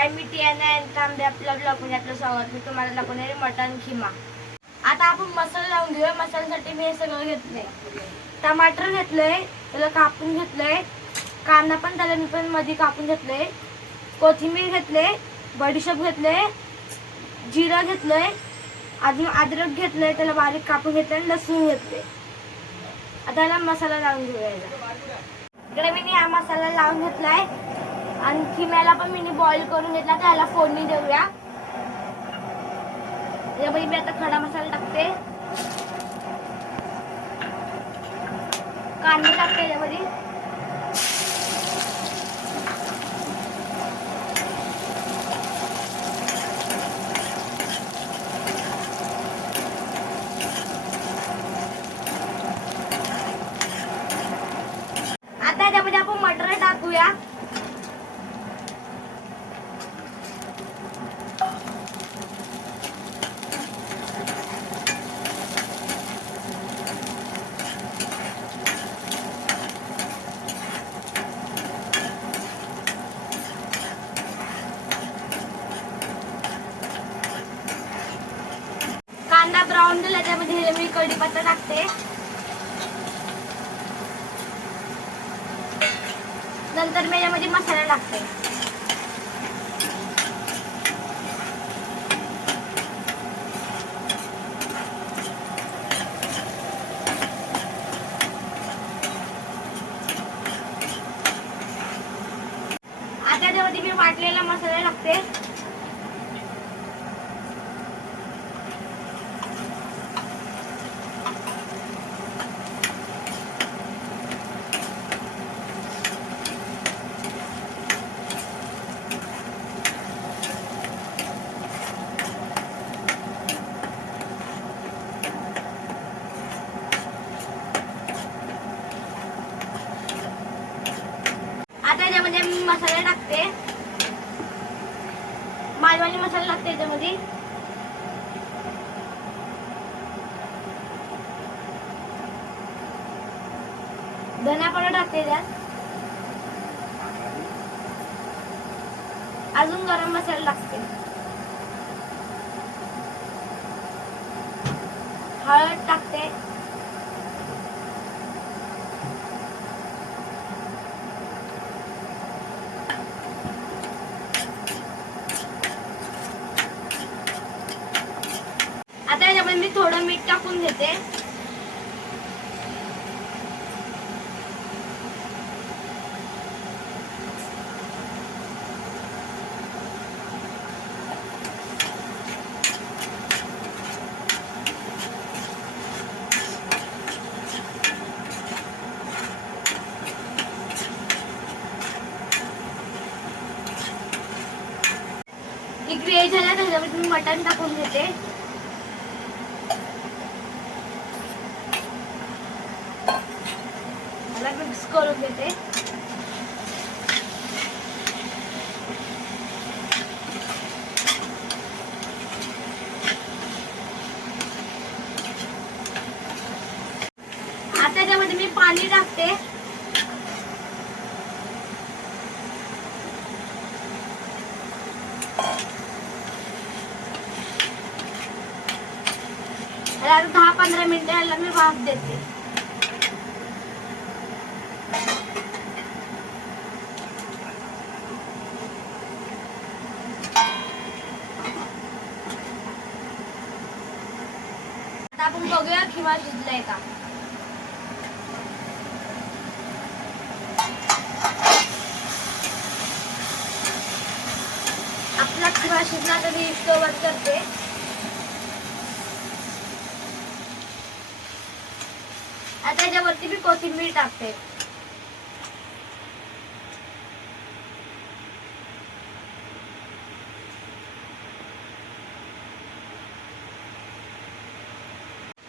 हाय मी Tiana तांबे आपल्या ब्लॉगमध्ये आपलं स्वागत. मी तुम्हाला दाखवणार आहे मटण खिमा. आता आपण मसाला लावून घेऊया. मसाल्यासाठी मी हे सगळं घेतलंय. टमाटर घेतलंय, त्याला कापून घेतलंय. कांदा पण त्याला मी पण मध्ये कापून घेतलंय. कोथिंबीर घेतले, बडीशेप घेतले, जिरा घेतलंय, अजून अद्रक घेतलंय, त्याला बारीक कापून घेतलंय, लसूण घेतले. आता याला मसाला लावून घेऊया. इकडे मी हा मसाला लावून घेतलाय आणि खिम्याला पण मी बॉईल करून घेतला. त्याला फोडणी देऊया. यामध्ये मी आता खडा मसाला टाकते, कांदा टाकते यामध्ये, आता त्यामध्ये आपण मटर टाकूया. कांदा ब्राऊन झाला त्यामध्ये मी कढीपत्ता टाकते. नंतर मी यामध्ये मसाला टाकते. आता त्यामध्ये मी वाटलेला मसाला टाकते. आता यामध्ये मी मसाला टाकते. मालवणी मसाला टाकते याच्यामध्ये. धना पावडर टाकते त्यात. अजून गरम मसाला टाकते. हळद टाकते. आता याच्यामध्ये मी थोडं मीठ टाकून घेते. ग्रेव्ही झाला त्याच्यामध्ये मी मटण टाकून घेते. मला मिक्स करून घेते. आता त्यामध्ये मी पाणी टाकते. याला 10-15 मिनिटं याला मी वाफ देते. आता आपण बघूया खिमा शिजलाय का. आपला खिमा शिजला तर मी कव्हर करते. आता याच्यावरती मी कोथिंबीर टाकते.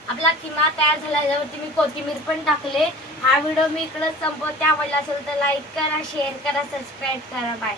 आपला खिमा तयार झाला. याच्यावरती मी कोथिंबीर पण टाकले. हा व्हिडिओ मी इकडे संपवते. आवडला असेल तर लाईक करा, शेअर करा, सबस्क्राईब करा. बाय.